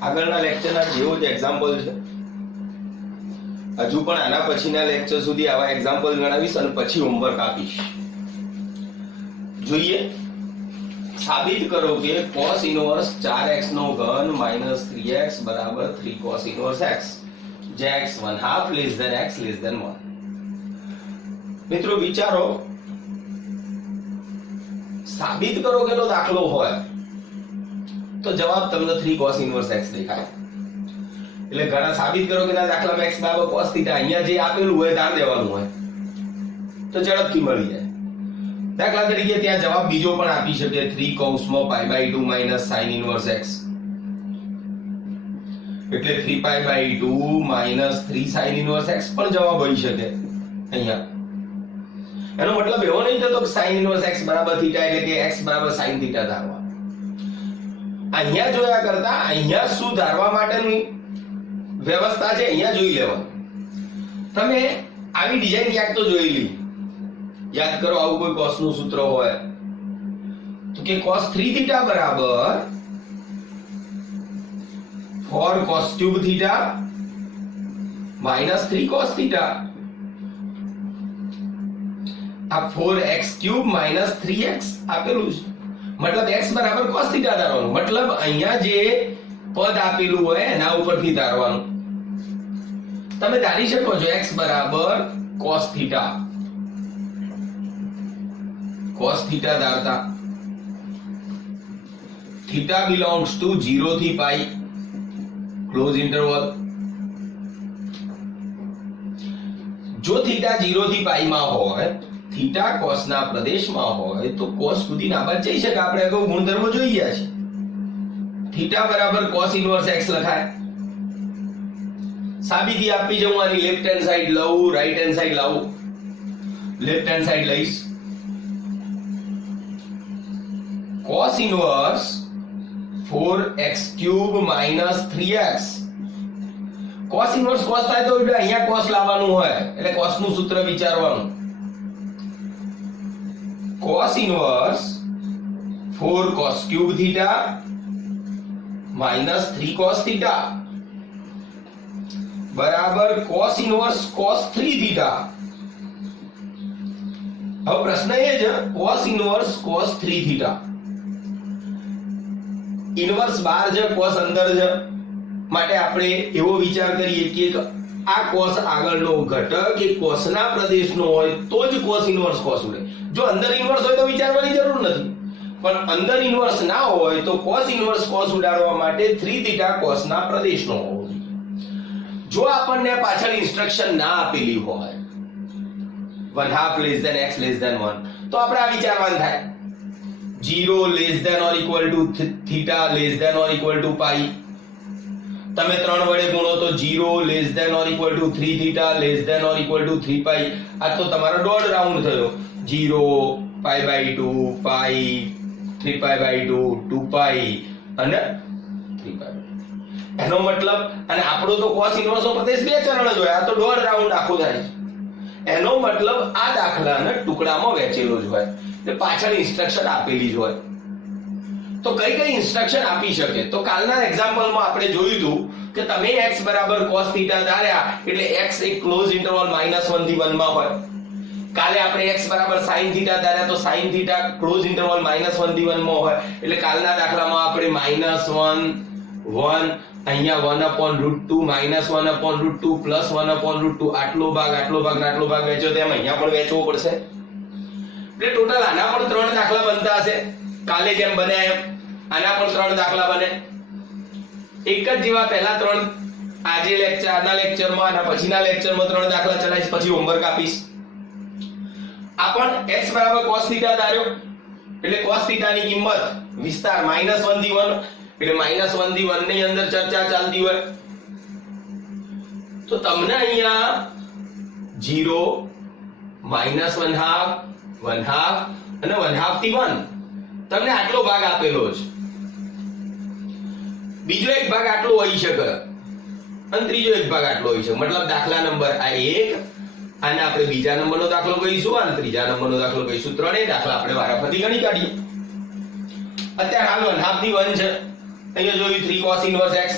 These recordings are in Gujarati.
આગળના લેક્ચરના જેવો જ એક્ઝામ્પલ છે. હજુ પણ આના પછીના લેક્ચર સુધી આવા એક્ઝામ્પલ ગણાવીશ અને પછી હોમવર્ક આપીશ. જોઈએ, સાબિત કરો કે cos ઇનવર્સ 4x નો ઘન - 3x બરાબર 3 cos ઇનવર્સ x, જ્યાં x 1/2 less than x less than 1. મિત્રો વિચારો, સાબિત કરો કે નો દાખલો હોય તો જવાબ તમને 3 cos ઇનવર્સ x દેખાય. એટલે ઘણા સાબિત કરો કે ના દાખલામાં x બરાબર cos θ અહીંયા જે આપેલું હોય ત્યાં દેવાનું હોય તો ઝડપથી મળી જાય. દાખલા તરીકે ત્યાં જવાબ બીજો પણ આપી શકે 3 કૌંસમાં π/2 માઈનસ sin ઇનવર્સ x, એટલે 3π/2 માઈનસ 3 sin ઇનવર્સ x પણ જવાબ હોઈ શકે અહીંયા. એનો મતલબ એવો નહીં થતો કે sin ઇનવર્સ x બરાબર θ એટલે કે x બરાબર sin θ ધારવા. અહીંયા જોયા કરતા અહીંયા શું ધારવા માટેની વ્યવસ્થા છે અહીંયા જોઈ લેવાનું. તમે આવી ડિઝાઇન યાદ તો જોયેલી, યાદ કરો આવું કોઈ cos નું સૂત્ર હોય તો કે cos 3θ બરાબર 4 cos ક્યુબ θ માઈનસ 3 cos θ. આ 4x ક્યુબ માઈનસ 3x આપેલું છે, મતલબ x બરાબર cos θ ધારવાનું. મતલબ અહીંયા જે પદ આપેલું હોય એના ઉપરથી ધારવાનું. તમે ધારી શકો છો x બરાબર cos θ. cos θ ધારતા θ belongs to 0 થી π ક્લોઝ ઇન્ટરવલ. જો θ 0 થી π માં હોય, θ cos ના પ્રદેશમાં હોય તો cos સુધી નાબાદ જઈ શકે. આપણે અગાઉ ગુણધર્મો જોઈ ગયા છે. θ બરાબર cos ઇનવર્સ x લખાય. સાબિતી આપી છે, હું આની લેફ્ટ હેન્ડ સાઈડ લઉં, રાઈટ હેન્ડ સાઈડ લાવું. લેફ્ટ હેન્ડ સાઈડ લઈશ. cos inverse 4x³ minus 3x. cos inverse cos થાય તો અહીંયા cos લાવવાનું હોય એટલે cos નું સૂત્ર વિચારવાનું. cos inverse 4 cos³ θ minus 3 cos θ બરાબર cos ઇનવર્સ cos 3 θ. હવે પ્રશ્ન એ છે cos ઇનવર્સ cos 3 θ. ઇનવર્સ બહાર છે, cos અંદર છે, માટે આપણે એવો વિચાર કરીએ કે આ cos આગળનો ઘટક એ cos ના પ્રદેશનો હોય તો જ cos ઇનવર્સ cos ઉડે. જો અંદર ઇનવર્સ હોય તો વિચારવાની જરૂર નથી, પણ અંદર ઇનવર્સ ના હોય તો cos ઇનવર્સ cos ઉડાડવા માટે 3 θ cos ના પ્રદેશનો હોવો જોઈએ. જો આપણને પાછળ ઇન્સ્ટ્રક્શન ના આપેલી હોય 1/2 less than x less than 1 તો આપણે આ વિચારવાનું થાય 0 less than or equal to θ less than or equal to π. તમે 3 વડે ગુણો તો 0 less than or equal to 3θ less than or equal to 3π. આ તો તમારો દોઢ રાઉન્ડ થયો. 0 π/2 π 3π/2 2π અને 3π. એનો મતલબ, અને આપણો તો cos ઇનવર્સ નો પ્રદેશ બે ચરણ જ હોય, આ તો દોઢ રાઉન્ડ આખો થાય. એનો મતલબ આ દાખલાને ટુકડામાં વહેંચેલો જ હોય, એટલે પાછળ ઇન્સ્ટ્રક્શન આપેલી જ હોય. તો કઈ કઈ ઇન્સ્ટ્રક્શન આપી શકે? તો કાલના એક્ઝામ્પલમાં આપણે જોયું હતું કે તમે x બરાબર cos θ ધાર્યા એટલે x એક ક્લોઝ ઇન્ટરવલ -1 થી 1 માં હોય. કાલે આપણે x બરાબર sin θ ધાર્યા તો sin θ ક્લોઝ ઇન્ટરવલ -1 થી 1 માં હોય. એટલે કાલના દાખલામાં આપણે -1 1 અહીંયા 1/√2 -1/√2 +1/√2 આટલો ભાગ ને આટલો ભાગ વેચો, તેમ અહીંયા પણ વેચવો પડશે. એટલે ટોટલ આના પણ 3 દાખલા બનતા હશે. કાલે જેમ બન્યા એમ આના પણ 3 દાખલા બને. એક જ જેવા પહેલા 3 આજે લેક્ચર, આના લેક્ચરમાં અને પછીના લેક્ચરમાં 3 દાખલા ચલાવીશ, પછી હોમવર્ક આપીશ. આ પણ x બરાબર cos θ ધાર્યો એટલે cos θ ની કિંમત વિસ્તાર -1 થી 1 એટલે -1 થી 1 ની અંદર ચર્ચા ચાલતી હોય તો તમને અહીંયા 0 -1/2 1/2 અને 1/2 થી 1 તમને આટલો ભાગ આપેલો છે. બીજો એક ભાગ આટલો હોઈ શકે અને ત્રીજો એક ભાગ આટલો હોઈ શકે. મતલબ દાખલા નંબર આ 1 આને આપણે બીજા નંબરનો દાખલો કહીશું અને ત્રીજા નંબરનો દાખલો કહીશું. ત્રણેય દાખલા આપણે વારાફરતી ગણી કાઢીએ. અત્યારે હાલ 1/2 થી 1 છે અહીંયા જોયું 3 cos inverse x.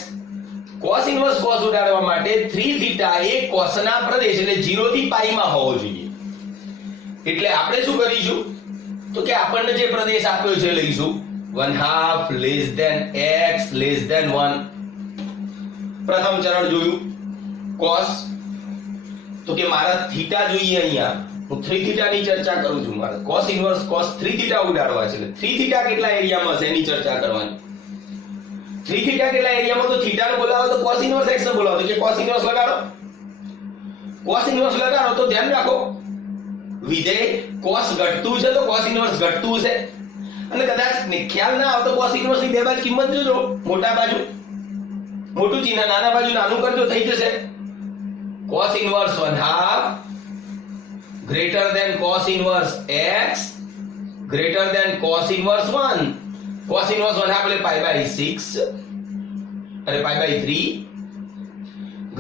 cos inverse cos ઉડાડવા માટે 3 થીટા એ cosના પ્રદેશ એટલે 0 થી પાઈ માં હોવો જોઈએ. એટલે આપણે શું કરીશું તો કે આપણને જે પ્રદેશ આપ્યો છે લઈશું 1/2 less than x less than 1. પ્રથમ ચરણ જોયું cos, તો કે મારા થીટા જોઈએ. અહીંયા હું 3 થીટા ની ચર્ચા કરું છું. મારે cos ઇન્વર્સ cos 3 થીટા ઉડાડવા છે એટલે 3 થીટા કેટલા એરિયામાં હશે એની ચર્ચા કરવાની. 3 થીટા કેટલા એરિયામાં, તો થીટા ને બોલાવો તો cos ઇન્વર્સ x ને બોલાવો તો કે cos ઇન્વર્સ લગાડો. cos ઇન્વર્સ લગાડો તો ધ્યાન રાખો વિધેય cos ઘટતું છે તો cos ઇન્વર્સ ઘટતું છે. અને કદાચ ખ્યાલ ના આવે તો cos ઇન્વર્સ ની બે બાજુ કિંમત જોજો. મોટા બાજુ મોટું ચિહ્ન, નાના બાજુ નાનું કરજો, થઈ જશે. cos inverse 1/2 greater than cos inverse x greater than cos inverse 1. cos inverse 1/2 એટલે pi by 6 અને pi by 3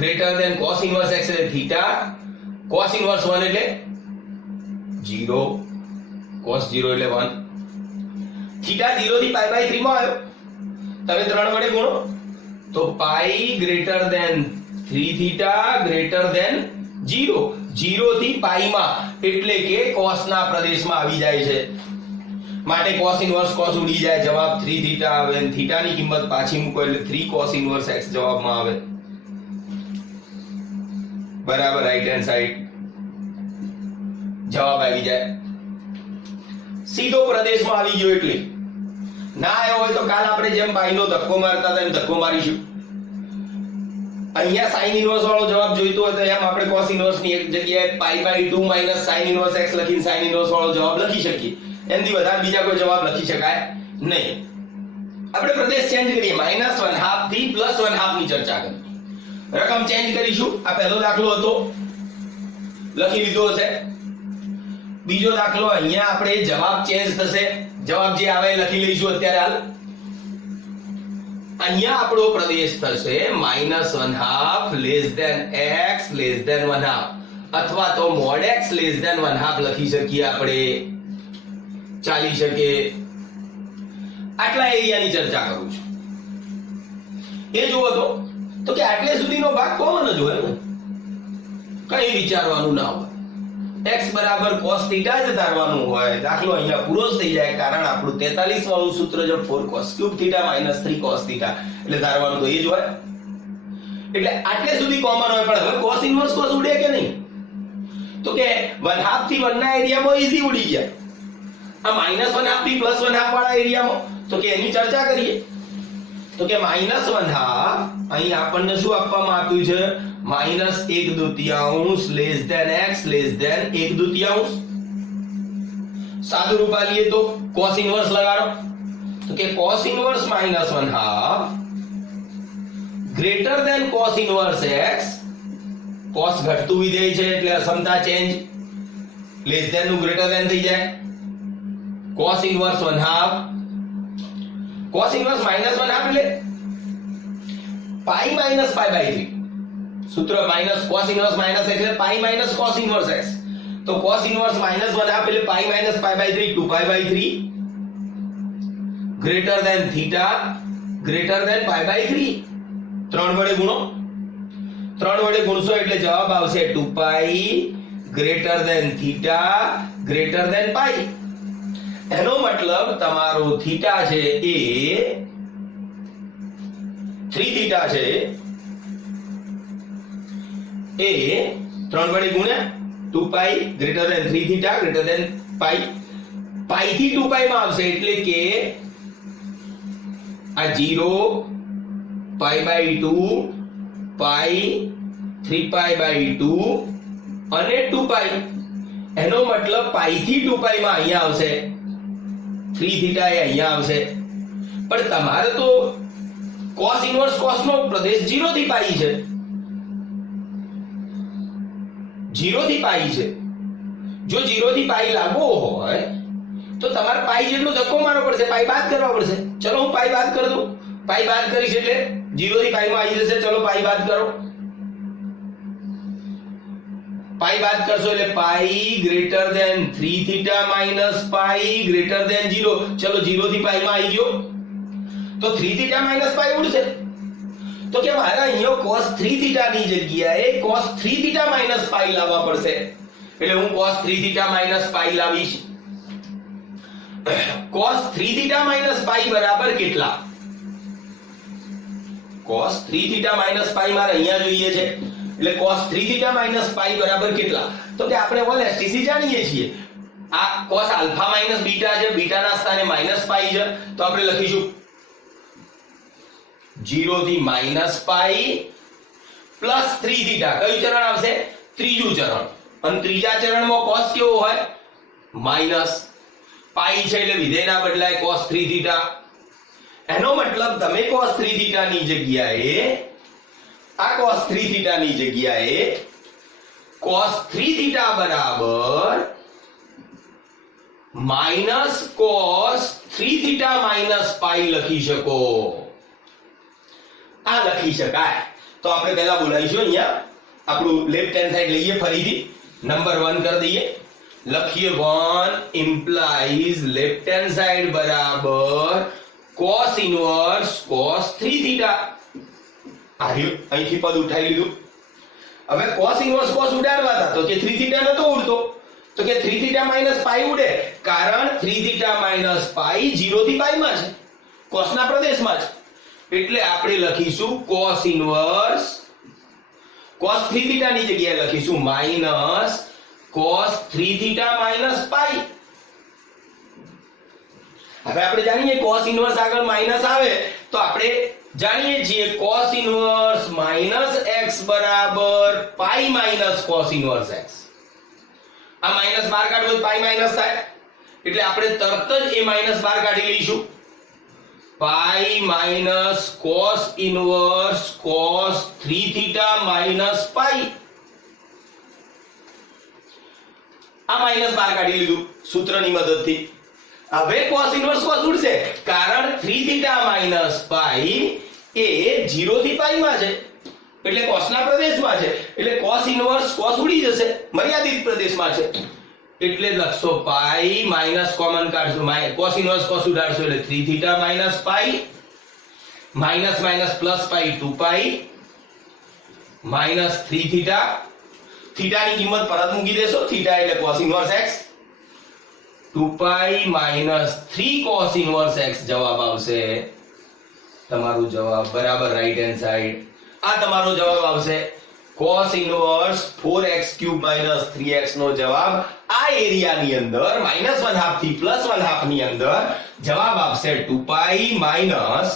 greater than cos inverse x એટલે theta. cos inverse 1 એટલે 0, cos 0 એટલે 1. theta 0 થી pi by 3 માં આવ્યો. તમે 3 વડે ગુણો તો pi greater than 3 theta greater than 0. 0 થી પાઈ માં એટલે કે cos ના પ્રદેશમાં આવી જાય છે. માટે cos ઇન્વર્સ cos ઉડી જાય, જવાબ 3 થીટા આવે. અને થીટા ની કિંમત પાછી મૂકો એટલે 3 cos ઇન્વર્સ x જવાબમાં આવે. બરાબર, રાઈટ હેન્ડ સાઈડ જવાબ આવી જાય. સીધો પ્રદેશમાં આવી ગયો. એટલે ના આવ્યો હોય તો કાલ આપણે જેમ પાઈ નો ધક્કો મારતા હતા એમ ધક્કો મારીશું. અહીંયા sin ઇન્વર્સ વાળો જવાબ જોઈતો હોય તો એમ આપણે cos ઇન્વર્સ ની એક જગ્યાએ pi by 2 minus sin inverse x લખીને sin ઇન્વર્સ વાળો જવાબ લખી શકીએ. એનાથી વધારે બીજા કોઈ જવાબ લખી શકાય નહીં. આપણે પ્રદેશ ચેન્જ કરીએ, -1/2 થી +1/2 ની ચર્ચા કરીએ. રકમ ચેન્જ કરીશું. આ પહેલો દાખલો હતો, લખી લીધો હશે. બીજો દાખલો, અહીંયા આપણે જવાબ ચેન્જ થશે. જવાબ જે આવે લખી લઈશું અત્યારે. હાલ અહીંયા આપણો પ્રદેશ થશે -1/2 less than x less than 1/2 અથવા તો mod x લેસ ધેન 1/2 લખી શકીએ આપણે. ચાલી શકે. આટલા એરિયાની ચર્ચા કરું છું. એ જુઓ તો કે આટલે સુધીનો ભાગ કોમન જ હોય ને, કઈ વિચારવાનું ના હોય. x બરાબર cos θ જ ધારવાનું હોય. દાખલો અહીંયા પૂરો જ થઈ જાય, કારણ આપણું 43 વાળું સૂત્ર જો 4 cos cube θ - 3 cos θ એટલે ધારવાનું તો એ જ હોય. એટલે આટલે સુધી કોમન હોય. પણ હવે cos ઇન્વર્સ cos ઉડે કે નહીં, તો કે 1/2 થી 1 ના એરિયામાં ઈઝી ઉડી જાય. આ -1/2 થી +1/2 વાળા એરિયામાં તો કે એની ચર્ચા કરીએ. તો કે -1/2 અહીં આપણને શું આપવામાં આપ્યું છે, -1/2 less than x less than 1/2. સાદું રૂપ આલીએ તો cos ઇન્વર્સ લગાડો તો કે cos inverse -1/2 greater than cos inverse x. cos ઘટતું વિધેય છે એટલે અસમતા ચેન્જ, લેસ ધેન નું ગ્રેટર ધેન થઈ જાય. cos ઇન્વર્સ 1/2 cos ઇન્વર્સ -1/2 એટલે pi minus pi by 3. સૂત્ર minus cos inverse minus x એટલે pi minus cos inverse x. તો cos ઇન્વર્સ -1/2 એટલે pi minus pi by 3 2 pi by 3 greater than theta greater than pi by 3. 3 વડે ગુણો. 3 વડે ગુણશો એટલે જવાબ આવશે 2 pi greater than theta greater than pi. એનો મતલબ તમારો થીટા છે એ 3 થીટા છે એ 3 વડે ગુણ્યા 2 pi greater than 3 theta greater than pi. pi થી 2 pi માં આવશે એટલે કે આ 0 pi by 2 pi 3 pi by 2 અને 2 pi. એનો મતલબ pi થી 2 pi માં અહીંયા આવશે, 3 થીટા એ અહીંયા આવશે. પણ તમારે તો cos ઇન્વર્સ cos નો પ્રદેશ 0 થી પાઈ છે, 0 થી પાઈ છે. જો 0 થી પાઈ લાગવો હોય તો તમારે પાઈ જેટલો ધક્કો મારવો પડશે, પાઈ બાદ કરવા પડશે. ચલો હું પાઈ બાદ કરી દઉં. પાઈ બાદ કરીશ એટલે 0 થી પાઈ માં આવી જશે. ચલો પાઈ બાદ કરો. પાઈ બાદ કરશો એટલે પાઈ ગ્રેટર ધેન 3 થીટા માઈનસ પાઈ ગ્રેટર ધેન 0. ચલો 0 થી પાઈ માં આવી ગયો. તો 3 થીટા માઈનસ પાઈ ઉડશે. તો કે મારે અહીંયા cos 3 થીટા ની જગ્યાએ cos 3 થીટા માઈનસ પાઈ લાવવા પડશે. એટલે હું cos 3 થીટા માઈનસ પાઈ લાવીશ. cos 3 થીટા માઈનસ પાઈ બરાબર કેટલા? cos 3 થીટા માઈનસ પાઈ મારે અહીંયા જોઈએ છે. એટલે cos 3 થીટા માઈનસ પાઈ બરાબર કેટલા? તો કે આપણે ઓલ એસટીસી જાણીએ છીએ. આ cos આલ્ફા માઈનસ બીટા છે, બીટાના સ્થાને માઈનસ પાઈ છે, તો આપણે લખીશું 0 થી માઈનસ પાઈ પ્લસ 3 થીટા. કયું ચરણ આવશે? ત્રીજું ચરણ. અને ત્રીજા ચરણમાં cos કેવો હોય? માઈનસ પાઈ છે એટલે વિધેયના બદલાય cos 3 થીટા. એનો મતલબ તમે cos 3 થીટા ની જગ્યાએ આ cos 3 થીટા ની જગ્યાએ cos 3 થીટા બરાબર માઈનસ cos 3 થીટા માઈનસ પાઈ લખી શકો. આ લખી શકાય. તો આપણે પહેલા બોલાવીશું અહીંયા આપણું લેફ્ટ હેન્ડ સાઈડ લઈએ, ફરીથી નંબર 1 કરી દઈએ. લખીએ 1 implies લેફ્ટ હેન્ડ સાઈડ બરાબર cos ઇનવર્સ cos 3 થીટા. આવ્યું, અહીંથી પદ ઉઠાવી લીધું. હવે cos ઇનવર્સ cos ઉડાડવા હતા તો કે 3 થીટા નતો ઉડતો, તો કે 3 થીટા માઈનસ પાઈ ઉડે, કારણ 3 થીટા માઈનસ પાઈ 0 થી પાઈ માં છે, cos ના પ્રદેશમાં છે. એટલે આપણે લખીશું cos ઇનવર્સ cos 3 થીટા ની જગ્યાએ લખીશું માઈનસ cos 3 થીટા માઈનસ પાઈ. હવે આપણે જાણીએ cos ઇનવર્સ આગળ માઈનસ આવે તો આપણે જાણીએ છીએ cos ઇનવર્સ માઈનસ x બરાબર પાઈ માઈનસ cos ઇનવર્સ x. આ માઈનસ બહાર કાઢવો તો પાઈ માઈનસ થાય, એટલે આપણે તરત જ એ માઈનસ બહાર કાઢી લઈશું. Pi minus cos inverse cos 3 theta minus pi. આ માઈનસ બહાર કાઢી લીધું સૂત્રની મદદથી. હવે cos ઇનવર્સ cos ઉડશે, કારણ 3 થીટા માઈનસ પાઈ એ 0 થી પાઈ માં છે, એટલે cos ના પ્રદેશમાં છે, એટલે cos ઇનવર્સ cos ઉડી જશે, મર્યાદિત પ્રદેશમાં છે. એટલે લખશો પાઈ માઈનસ કોમન કાઢશો, cos ઇનવર્સ cos ઉડાડશો એટલે 3 theta minus pi, minus minus plus pi 2 pi minus 3 theta. થીટાની કિંમત પરત મૂકી દેશો, થીટા એટલે cos inverse x, 2 pi minus 3 cos inverse x જવાબ આવશે. તમારો જવાબ બરાબર રાઈટ હેન્ડ સાઈડ. આ તમારો જવાબ આવશે cos inverse 4x³ minus 3x નો જવાબ આ એરિયાની અંદર -1/2 થી +1/2 ની અંદર જવાબ આવશે 2 pi minus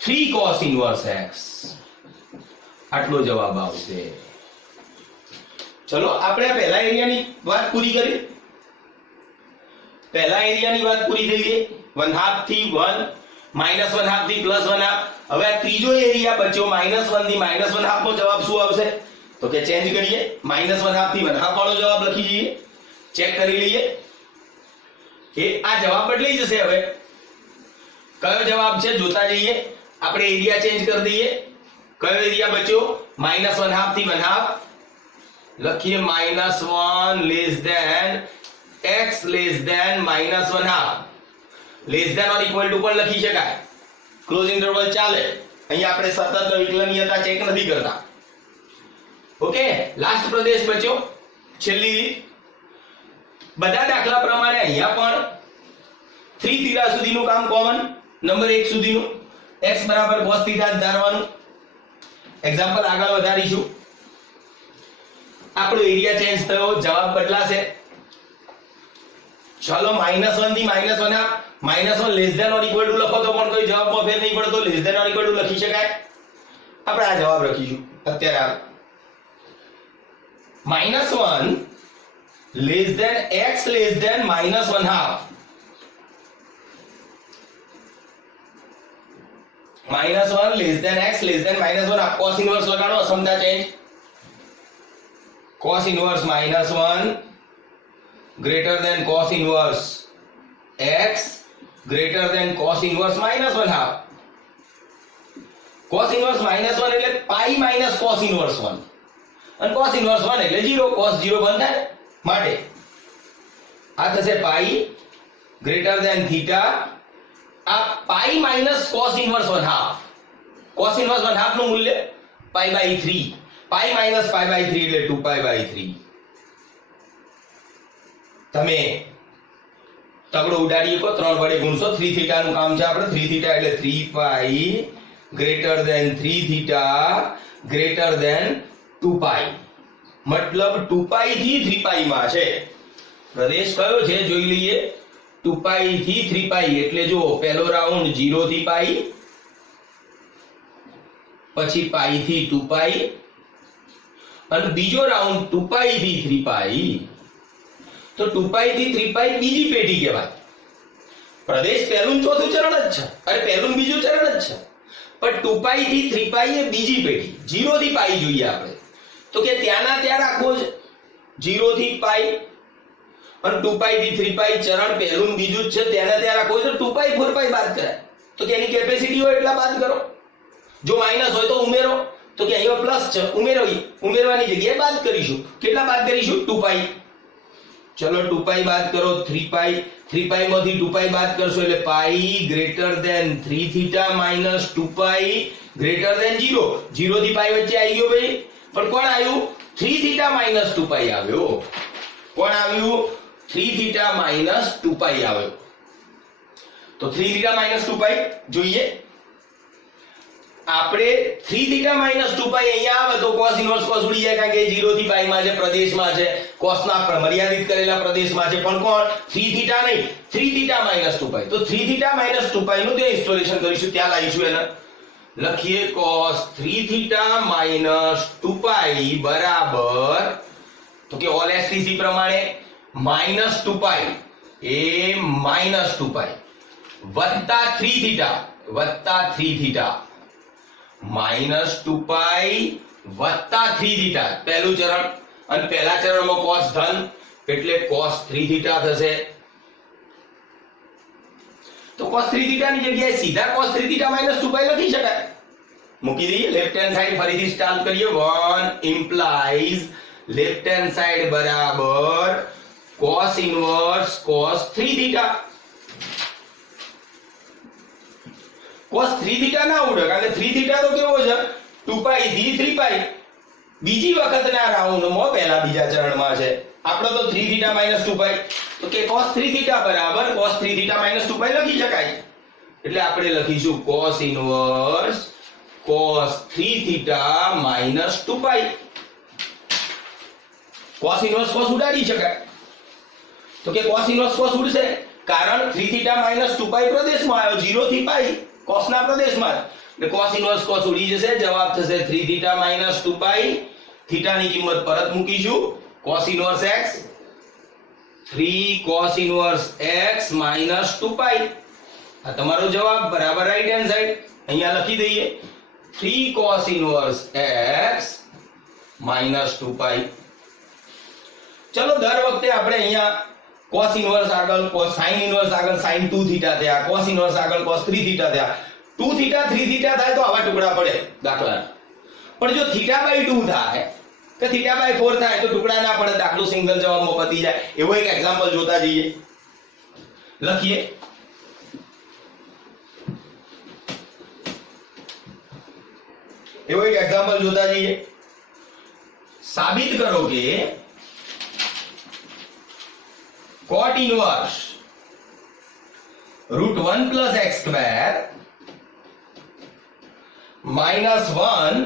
3 cos inverse x. આટલો જવાબ આવશે. ચલો આપણે પહેલા એરિયાની વાત પૂરી કરી. પહેલા એરિયાની વાત પૂરી થઈ ગઈ. 1/2 થી 1 -1/2 થી +1/2. હવે આ ત્રીજો એરિયા બચ્યો -1 થી -1/2 નો જવાબ શું આવશે? તો કે ચેન્જ કરીએ, -1/2 થી 1/2 વાળો જવાબ લખી દઈએ, ચેક કરી લઈએ કે આ જવાબ બદલાઈ જશે. હવે કયો જવાબ છે જોતા જઈએ. આપણે એરિયા ચેન્જ કરી દઈએ. કયો એરિયા બચ્યો? -1/2 થી 1/2. લખીએ -1 less than x less than -1/2. Less than or equal to પણ લખી શકાય, ક્લોઝ ઇન્ટરવલ ચાલે. અહીંયા આપણે સતત વિકલનીયતા ચેક નથી કરતા. ઓકે, લાસ્ટ પ્રદેશ બચ્યો, છેલ્લી. બધા દાખલા પ્રમાણે અહીંયા પણ 3 થીટા સુધીનું કામ કોમન, નંબર 1 સુધીનું x બરાબર cos થીટા જ ધારવાનું. એક્ઝામ્પલ આગળ વધારીશું. આપણો એરિયા ચેન્જ થયો, જવાબ બદલાશે. ચાલો -1 થી -1/2, -1 less than or equal to લખો તો પણ કોઈ જવાબમાં ફેર નહીં પડતો, less than or equal to લખી શકાય. આપણે આ જવાબ લખીશું અત્યારે. -1 less than x less than -1/2. -1 less than x less than -1/2. cos inverse લગાડો, અસમતા change. cos inverse -1 greater than cos inverse x greater than cos inverse -1/2. cos inverse -1 એટલે પાઈ માઈનસ cos inverse 1 અને cos inverse 1 એટલે 0. cos 0 બંધ થાય માટે આ થશે પાઈ greater than theta આ pi minus cos inverse 1/2. Cos inverse 1/2 નું મૂલ્ય π/3. પાઈ માઇનસ π/3 એટલે 2π/3. તમે તગડો ઉડાડીએ કો 3 વડે ગુણશો. 3 થીટા નું કામ છે આપણે. 3 થીટા એટલે 3π greater than 3 theta greater than 2π. મતલબ 2π થી 3π માં છે. પ્રદેશ કયો છે જોઈ લઈએ. 2π થી 3π એટલે જો પહેલો રાઉન્ડ 0 થી π, પછી π થી 2π, અને બીજો રાઉન્ડ 2π થી 3π. તો 2π થી 3π બીજી પેઢી કહેવાય. પ્રદેશ પહેલું ચોથું ચરણ જ છે, અરે પહેલું બીજું ચરણ જ છે, પણ 2π થી 3π એ બીજી પેઢી. 0 થી π જોઈએ આપણે તો કે ત્યાંના ત્યાં રાખવો છે 0 થી π, અને 2π થી 3π ચરણ પહેલું બીજું જ છે, ત્યાંના ત્યાં રાખવો છે. 2π 4π બાદ કરાય તો કે એની કેપેસિટી હોય એટલા બાદ કરો. જો માઈનસ હોય તો ઉમેરો, તો કે અહીંયા પ્લસ છે, ઉમેરવાની જગ્યાએ બાદ કરીશું. કેટલા બાદ કરીશું? 2π. ચલો 2π બાદ કરો. 3π માંથી 2π બાદ કરશો એટલે π greater than 3 theta minus 2π greater than 0. 0 થી π વચ્ચે આવી ગયો ભાઈ, પણ કોણ આવ્યું? 3 થીટા માઈનસ 2π આવ્યો. કોણ આવ્યું? 3 થીટા માઈનસ 2π આવ્યો. તો 3 થીટા માઈનસ 2π જોઈએ આપણે. 3 થીટા માઈનસ 2π અહીંયા આવે તો cos ઇનવર્સ cos ઉડી જાય, કારણ કે 0 થી π માં છે, પ્રદેશમાં છે, cos ના મર્યાદિત કરેલા પ્રદેશમાં છે. પણ કોણ? 3 થીટા નહીં, 3 થીટા માઈનસ 2π. તો 3 થીટા માઈનસ 2π નું ત્યાં ઇન્સ્ટોલેશન કરીશું, ત્યાં લાવીશું એને. લખીએ cos 3 થીટા માઈનસ 2π બરાબર, તો કે ઓલ એસટીસી પ્રમાણે માઈનસ 2π એ માઈનસ 2π વત્તા 3 થીટા માઈનસ 2π વત્તા 3 થીટા પહેલું ચરણ, અને પહેલા ચરણમાં cos ધન એટલે cos 3 થીટા થશે. તો cos 3 થીટા ની જગ્યાએ સીધા cos 3 થીટા માઈનસ 2π લખી શકાય. મૂકી દઈએ લેફ્ટ હેન્ડ સાઈડ, ફરીથી સ્ટાર્ટ કરીએ. 1 ઇમ્પ્લાઇઝ લેફ્ટ હેન્ડ સાઈડ બરાબર cos inverse cos 3 theta. cos 3 theta ના ઉડે, કારણ કે 3 થીટા તો કેવો છે? 2π થી 3π. બીજી વખતના રાઉન્ડમાં પહેલા બીજા ચરણમાં છે. આપણો તો 3 થીટા માઈનસ 2π, તો કે cos 3 થીટા બરાબર cos 3 થીટા માઈનસ 2π લખી શકાય. એટલે આપણે લખીશું cos inverse cos 3 theta minus 2π. cos inverse cos ઉડાડી શકાય, તો કે cos ઇનવર્સ cos ઉડશે, કારણ 3 થીટા માઈનસ 2π પ્રદેશમાં આવ્યો, 0 થી π cos ના પ્રદેશમાં, એટલે cos ઇનવર્સ cos ઉડી જશે. જવાબ થશે 3 થીટા માઈનસ 2π. થીટા ની કિંમત પરત મૂકીશું. cos inverse x 3 cos inverse x minus 2π. આ તમારો જવાબ બરાબર રાઈટ હેન્ડ સાઈડ અહીંયા લખી દઈએ. 3 cos ઇનવર્સ x માઈનસ 2π. ચલો દર વખતે આપણે અહીંયા cos ઇનવર્સ આગળ sin ઇનવર્સ આગળ sin 2 થીટા થયા, cos ઇનવર્સ આગળ cos 3 થીટા થયા. 2 થીટા 3 થીટા થાય તો આવા ટુકડા પડે દાખલા. પણ જો θ/2 થાય કે θ/4 થાય તો ટુકડા ના પડે, દાખલો સિંગલ જવાબમાં પતી જાય. એવો એક એક્ઝામ્પલ જોતા જઈએ. લખીએ સાબિત કરો કે cot inverse √1 plus x square minus 1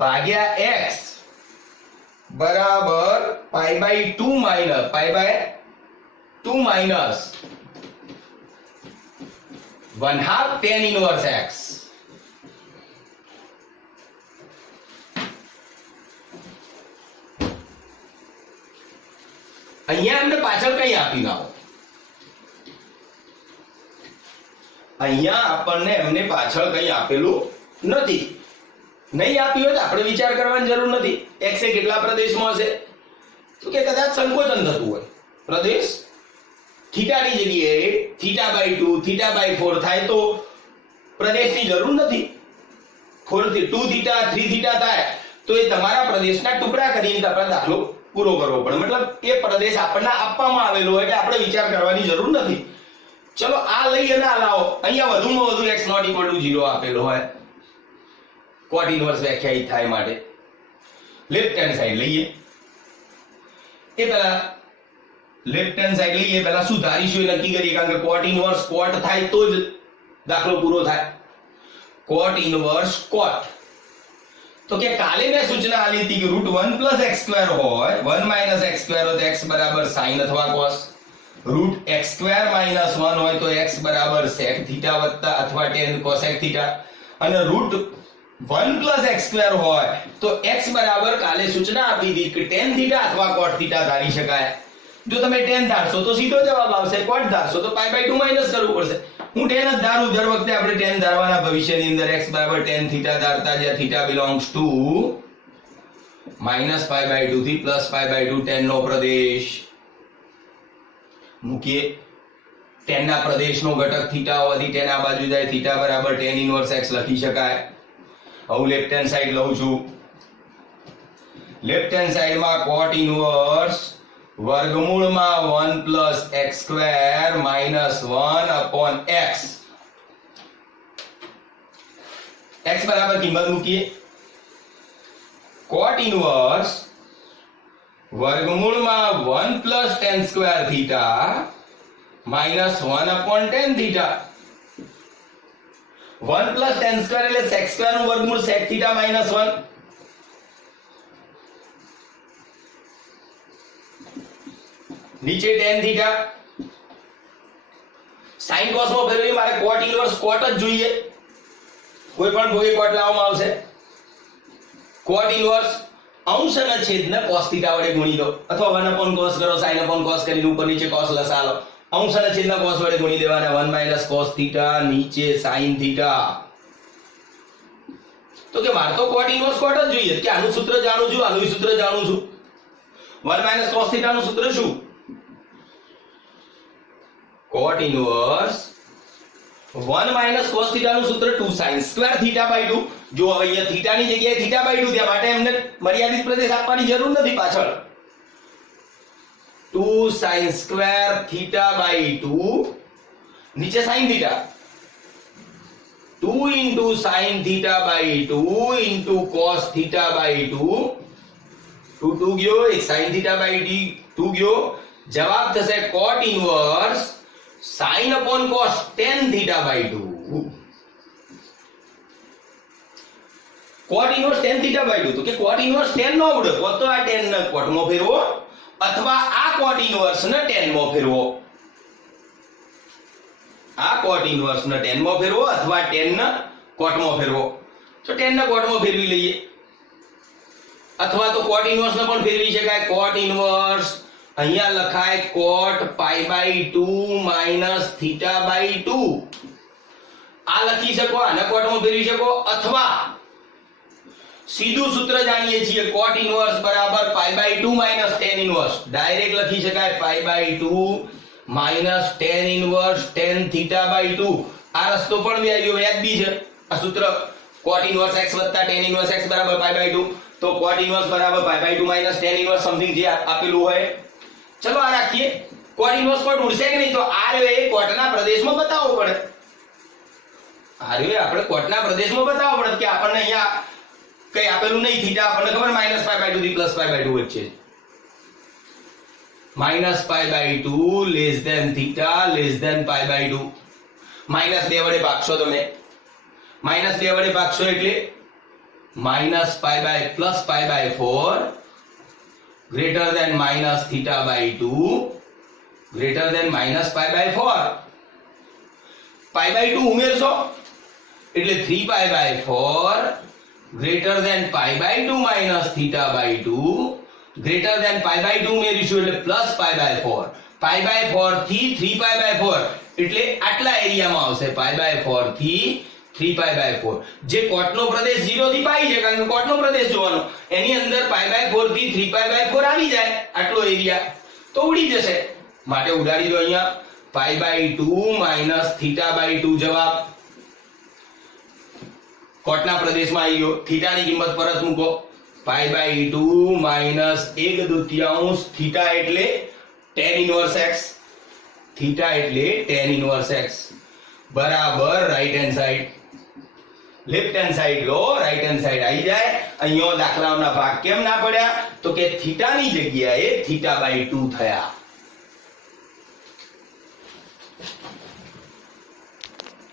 ભાગ્યા x બરાબર π/2 minus 1/2 tan inverse x. અહીંયા અમને પાછળ કઈ આપી ના હોય, અહીંયા આપણને એમને પાછળ કઈ આપેલું નથી. નહીં આપ્યું હોય તો આપણે વિચાર કરવાની જરૂર નથી. x એ કેટલા પ્રદેશમાં હશે? તો કે કદાચ સંકોચન થતું હોય પ્રદેશ, થીટાની જગ્યાએ θ/2 θ/4 થાય તો પ્રદેશની જરૂર નથી. 2 થીટા 3 થીટા થાય તો એ તમારા પ્રદેશના ટુકડા કરીને તમારે દાખલો પૂરો કરવો પડે. મતલબ એ પ્રદેશ આપણને આપવામાં આવેલો હોય એટલે આપણે વિચાર કરવાની જરૂર નથી. ચલો આ લઈ અને આ લાવો, અહીંયા વધુમાં વધુ x નોટ ઇક્વલ ટુ 0 આપેલો હોય કોટ ઇનવર્સ વ્યાખ્યાયિત થાય માટે. લેફ્ટ હેન્ડ સાઈડ લઈએ, એ પહેલા લેફ્ટ હેન્ડ સાઈડ લઈએ પહેલા શું ધારીશું એ નક્કી કરીએ, કારણ કે કોટ ઇનવર્સ કોટ થાય તો જ દાખલો પૂરો થાય. કોટ ઇનવર્સ કોટ, તો કે કાલે મેં સૂચના આલી હતી કે √1 + x² હોય 1 - x² હોય તો x બરાબર sin અથવા cos, √x² - 1 હોય તો x બરાબર sec θ વત્તા અથવા tan cosec θ, અને √1 + x² હોય તો x બરાબર કાલે સૂચના આપી હતી કે tan θ અથવા cot θ ધારી શકાય. જો તમે tan ધારશો તો સીધો જવાબ આવશે, cot ધારશો તો π/2 માઈનસ કરવું પડશે. હું tan જ ધારું, દર વખતે આપણે tan ધારવાના ભવિષ્યની અંદર x બરાબર tan θ ધારતા જ્યાં θ belongs to -π/2 થી +π/2 tan નો પ્રદેશ મૂકીએ. tan ના પ્રદેશનો ઘટક θ હોવાથી tan આ બાજુ જાય, θ બરાબર tan ઇન્વર્સ x લખી શકાય. હવે લેફ્ટ હેન્ડ સાઈડ લઉં છું. લેફ્ટ હેન્ડ સાઈડમાં cot ઇન્વર્સ વર્ગમૂળમાં 1 + x² - 1/x, x બરાબર કિંમત મૂકીએ. cot ઇન્વર્સ વર્ગમૂળમાં 1 + tan² θ - 1/tan θ. 1 + tan² એટલે sec² નું વર્ગમૂળ sec θ - 1. નીચે tan θ. sin cos માં ફેરવી મારે cot ઇન્વર્સ cot જ જોઈએ, કોઈ પણ ભોગે cot લાવવામાં આવશે. cot ઇન્વર્સ અંશ અને છેદને cos θ વડે ગુણી દો, અથવા 1 cos કરો, sin cos કરીને ઉપર નીચે cos લસા લો. અંશ અને છેદના cos વડે ગુણી દેવાના, 1 - cos θ નીચે sin θ. તો કે મારે તો cot ઇન્વર્સ cot જ જોઈએ, કે આનું સૂત્ર જાણું છું, આનું સૂત્ર જાણું છું. 1 - cos θ નું સૂત્ર શું? cot ઇન્વર્સ 1 - cos θ નું સૂત્ર 2 sin² θ/2. જો હવે અહીંયા θ ની જગ્યાએ θ/2 ત્યાં માટે એમને મર્યાદિત પ્રદેશ આપવાની જરૂર નથી પાછળ. 2 sin² θ/2 નીચે sin θ, 2 * sin θ/2 * cos θ/2, 2 ગયો, એક sin θ/2 ગયો. જવાબ થશે cot inverse sin cos tan θ/2. cot inverse tan θ/2, તો કે cot ઇન્વર્સ tan નો આવડે તો આ tan ને cot માં ફેરવો, અથવા આ cot ઇન્વર્સ ને tan માં ફેરવો. આ cot ઇન્વર્સ ને tan માં ફેરવો અથવા tan ને cot માં ફેરવો. તો tan ને cot માં ફેરવી લઈએ, અથવા તો cot ઇન્વર્સ ને પણ ફેરવી શકાય. cot ઇન્વર્સ અહીંયા લખાય cot π/2 - θ/2. આ લખી શકો, આને cot માં ફેરવી શકો, અથવા સીધું સૂત્ર જાણીએ છીએ cot ઇન્વર્સ બરાબર π/2 - tan ઇન્વર્સ. ડાયરેક્ટ લખી શકાય π/2 - tan ઇન્વર્સ tan θ/2. આ રસ્તો પણ વ્યાજબી છે. આ સૂત્ર cot inverse x + tan inverse x બરાબર π/2, તો cot ઇન્વર્સ બરાબર π/2 - tan ઇન્વર્સ સમથિંગ જે આપેલું હોય. ચલો આ રાખીએ. cot ઇન્વર્સ cot ઉડશે કે નહીં, તો આ રે એ cot ના પ્રદેશમાં બતાવવો પડે. આ રે આપણે cot ના પ્રદેશમાં બતાવવો પડે કે આપણને અહીંયા કઈ આપેલું નહીં θ, આપણને ખબર -π/2 થી +π/2 વચ્ચે. -π/2 લેસ ધેન θ લેસ ધેન π/2. -2 વડે ભાગશો તમે, -2 વડે ભાગશો એટલે -π/+π/4 greater than -θ/2 greater than -π/4. π/2 ઉમેરશો એટલે 3π/4 greater than π/2 - θ/2 greater than π/2 ઉમેરીશું એટલે +π/4. π/4 થી 3π/4 એટલે આટલા એરિયામાં આવશે. π/4 થી 3π/4. જે cot નો પ્રદેશ 0 થી π છે, કારણ કે cot નો પ્રદેશ જોવાનો, એની અંદર π/4 થી 3π/4 આવી જાય આટલો એરિયા, તો ઉડી જશે. માટે ઉડાડી દો અહીંયા π/2 - θ/2 જવાબ. cot ના પ્રદેશમાં આવી ગયો. θ ની કિંમત પરત મૂકો. π/2 - 1/2 θ એટલે tan ઇન્વર્સ x. થીટા એટલે tan ઇનવર્સ x બરાબર right hand side, left hand side લો, રાઈટ હેન્ડ સાઈડ આવી જાય. અહીંયા દાખલાઓના ભાગ કેમ ના પડ્યા? તો કે થીટાની જગ્યાએ θ/2 થયા.